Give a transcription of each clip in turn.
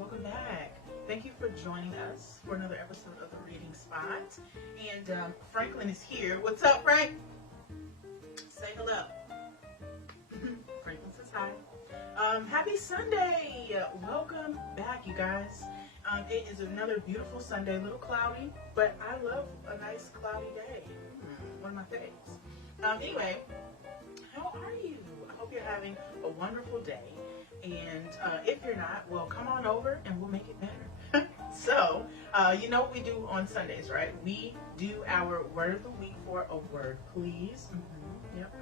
welcome back. Thank you for joining us for another episode of the Reading Spot. And Franklin is here. What's up, Frank? Say hello. Franklin says hi. Happy Sunday. Welcome back, you guys. It is another beautiful Sunday, a little cloudy, but I love a nice cloudy day. One of my faves. Anyway, how are you? I hope you're having a wonderful day. And if you're not, well, come on over and we'll make it better. So, you know what we do on Sundays, right? We do our word of the week for a word, please. Yep.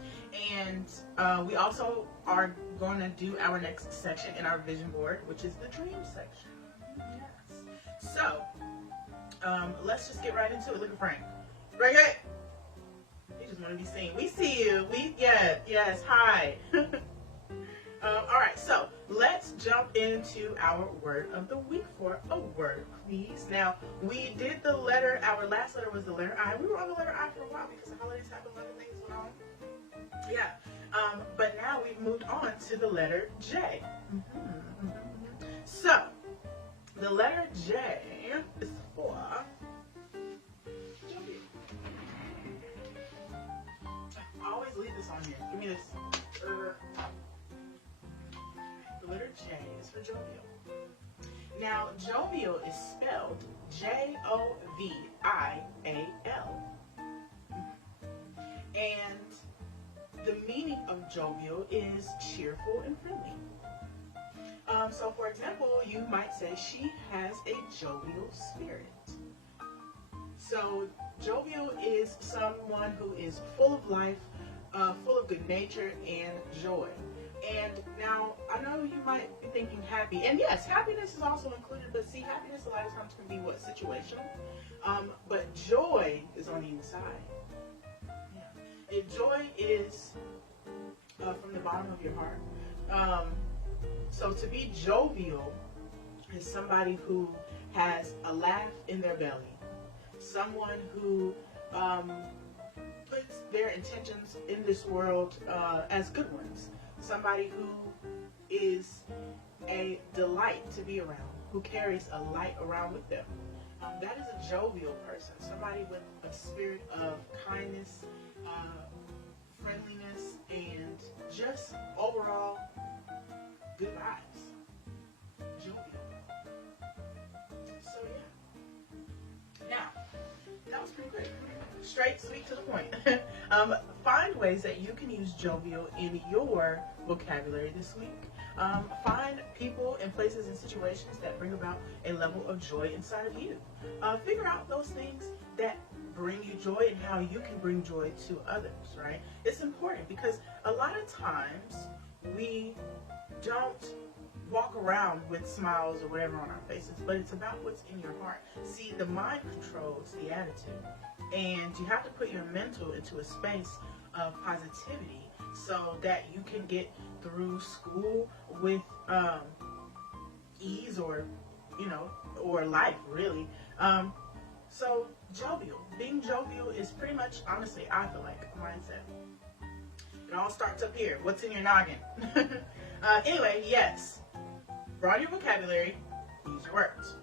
And we also are going to do our next section in our vision board, which is the dream section. Yes. So, let's just get right into it. Look at Frank. Frank, hey! You just want to be seen. We see you. Yes, hi. All right, so let's jump into our word of the week for a word, please. Now, we did the letter, our last letter was the letter I. We were on the letter I for a while because the holidays happened, other things went on. Yeah, but now we've moved on to the letter J. So, the letter J is for Jovial. I always leave this on here. Give me this. The letter J is for Jovial. Now, Jovial is spelled Jovial. And the meaning of jovial is cheerful and friendly. So, for example, you might say she has a jovial spirit. So, jovial is someone who is full of life, full of good nature and joy. And now, I know you might be thinking happy. And yes, happiness is also included, but see, happiness a lot of times can be what? Situational. But joy is on the inside. Yeah. And joy is from the bottom of your heart. So to be jovial is somebody who has a laugh in their belly. Someone who puts their intentions in this world as good ones. Somebody who is a delight to be around, who carries a light around with them. That is a jovial person, somebody with a spirit of kindness, friendliness, and just overall good vibes. Jovial. So yeah. Now, that was pretty quick. Straight, sweet, to the point. Find ways that you can use jovial in your vocabulary this week. Find people and places and situations that bring about a level of joy inside of you. Figure out those things that bring you joy and how you can bring joy to others, right? It's important because a lot of times we don't walk around with smiles or whatever on our faces, but it's about what's in your heart. See, the mind controls the attitude, and you have to put your mental into a space of positivity so that you can get through school with ease, or or life really. So jovial, being jovial is pretty much, honestly, I feel like, a mindset. It all starts up here. What's in your noggin? Anyway, yes. Broaden your vocabulary, use your words.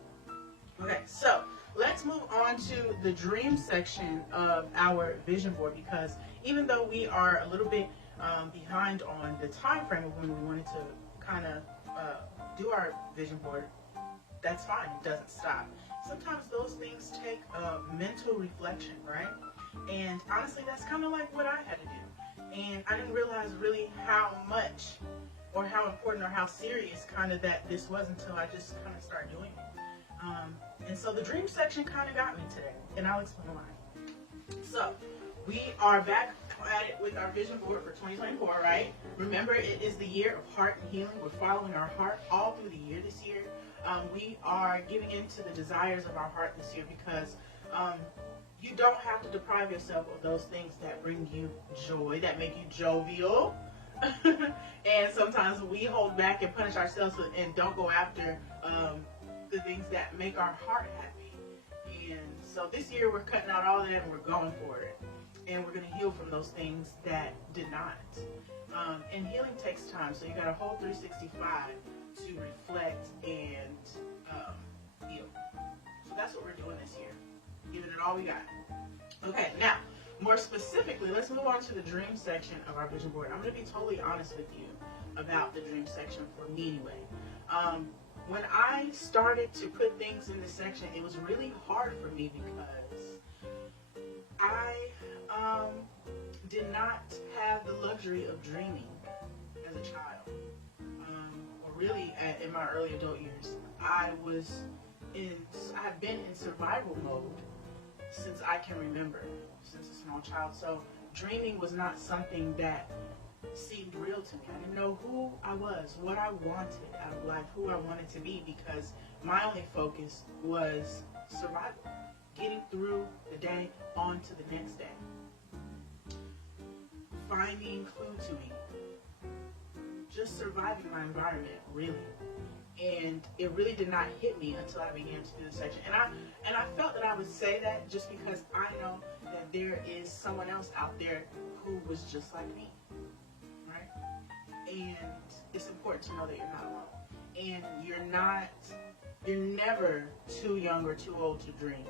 Okay, so let's move on to the dream section of our vision board, because even though we are a little bit behind on the time frame of when we wanted to kind of do our vision board, that's fine. It doesn't stop. Sometimes those things take mental reflection, right? And honestly, that's kind of like what I had to do. And I didn't realize really how much or how important or how serious kind of that this was until I just kind of started doing it. And so the dream section kind of got me today, and I'll explain why. So we are back at it with our vision board for 2024, right? Remember, it is the year of heart and healing. We're following our heart all through the year this year. We are giving into the desires of our heart this year because you don't have to deprive yourself of those things that bring you joy, that make you jovial. And sometimes we hold back and punish ourselves and don't go after the things that make our heart happy. And so this year we're cutting out all of that and we're going for it. And we're going to heal from those things that did not. And healing takes time, so you got a whole 365 to reflect and all we got. Okay, now, more specifically, let's move on to the dream section of our vision board. I'm going to be totally honest with you about the dream section for me anyway. When I started to put things in this section, it was really hard for me because I did not have the luxury of dreaming as a child, or really in my early adult years. I have been in survival mode since I can remember, since a small child. So dreaming was not something that seemed real to me. I didn't know who I was, what I wanted out of life, who I wanted to be, because my only focus was survival, getting through the day, on to the next day, finding food to eat, just surviving my environment, really. And it really did not hit me until I began to do the section. And I felt that I would say that just because I know that there is someone else out there who was just like me, right? And it's important to know that you're not alone. And you're never too young or too old to dream.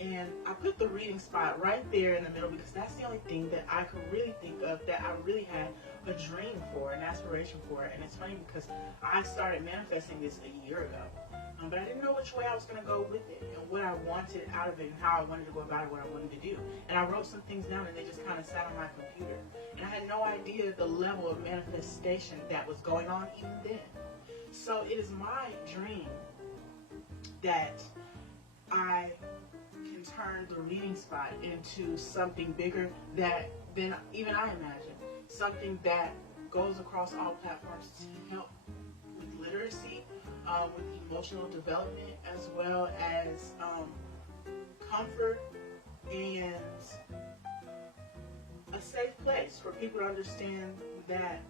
And I put the reading spot right there in the middle because that's the only thing that I could really think of that I really had a dream for, an aspiration for. And it's funny because I started manifesting this a year ago, but I didn't know which way I was going to go with it and what I wanted out of it and how I wanted to go about it, what I wanted to do. And I wrote some things down and they just kind of sat on my computer. And I had no idea the level of manifestation that was going on even then. So it is my dream that I can turn the reading spot into something bigger than even I imagine. Something that goes across all platforms to help with literacy, with emotional development, as well as comfort and a safe place for people to understand that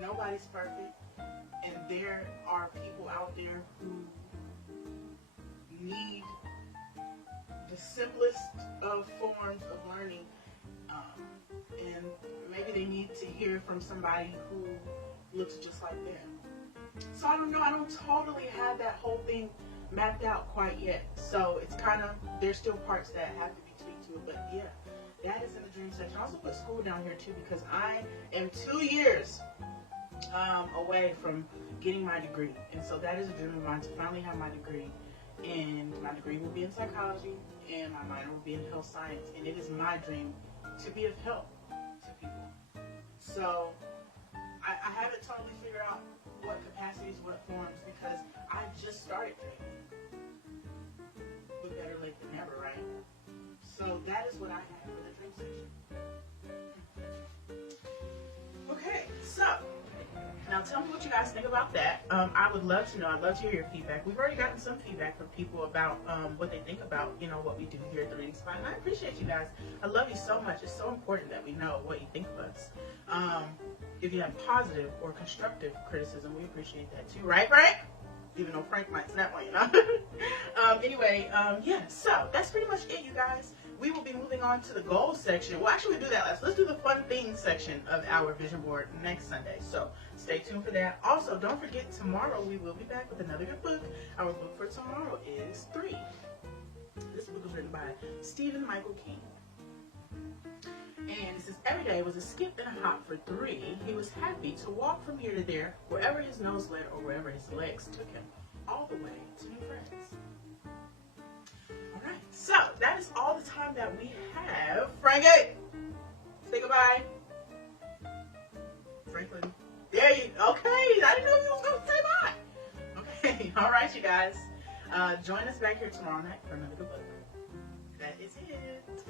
nobody's perfect and there are people out there who need the simplest of forms of learning, and maybe they need to hear from somebody who looks just like them. So I don't know, I don't totally have that whole thing mapped out quite yet. So it's kind of, there's still parts that have to be tweaked to it, but yeah, that is in the dream section. I also put school down here too because I am 2 years away from getting my degree. And so that is a dream of mine, to finally have my degree. And my degree will be in psychology and my minor will be in health science. And it is my dream to be of help to people. So I haven't totally figured out what capacities, what forms, because I just started dreaming. But better late than never, right? So that is what I have for the dream section. Okay, so now tell me what you guys think about that. I would love to know. I'd love to hear your feedback. We've already gotten some feedback from people about what they think about, what we do here at the Reading Spot. And I appreciate you guys. I love you so much. It's so important that we know what you think of us. If you have positive or constructive criticism, we appreciate that too. Right, Frank? Even though Frank might snap one, Anyway, yeah, so that's pretty much it, you guys. We will be moving on to the goals section. Well, actually, we'll do that last. Let's do the fun things section of our vision board next Sunday. So stay tuned for that. Also, don't forget, tomorrow we will be back with another good book. Our book for tomorrow is 3. This book was written by Stephen Michael King. And it says, every day was a skip and a hop for 3. He was happy to walk from here to there, wherever his nose led or wherever his legs took him, all the way to new friends. All right, so that is all the time that we have. Frankie, say goodbye. Franklin, there you, okay, I didn't know you was going to say bye. Okay, all right, you guys. Join us back here tomorrow night for another good book. That is it.